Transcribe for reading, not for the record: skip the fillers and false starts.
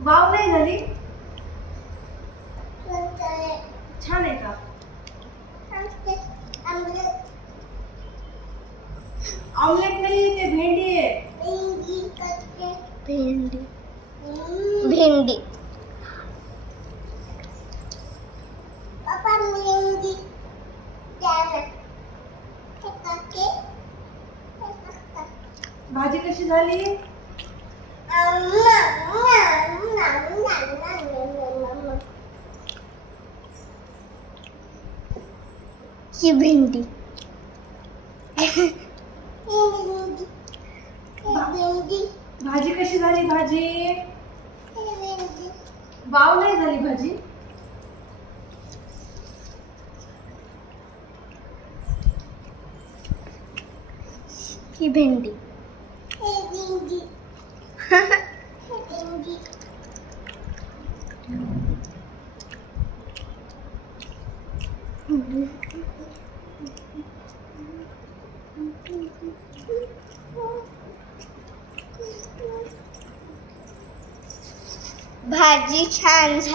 Wow नाही झाली. छान आहे का? ऑमलेट नाही, ते भेंडी आहे. भेंडी भेंडी भाजी कशी झाली? ही भेंडी भाजी कशी झाली? भाजी वाव नाही झाली. भाजी ही भेंडी भाजी छान झाली.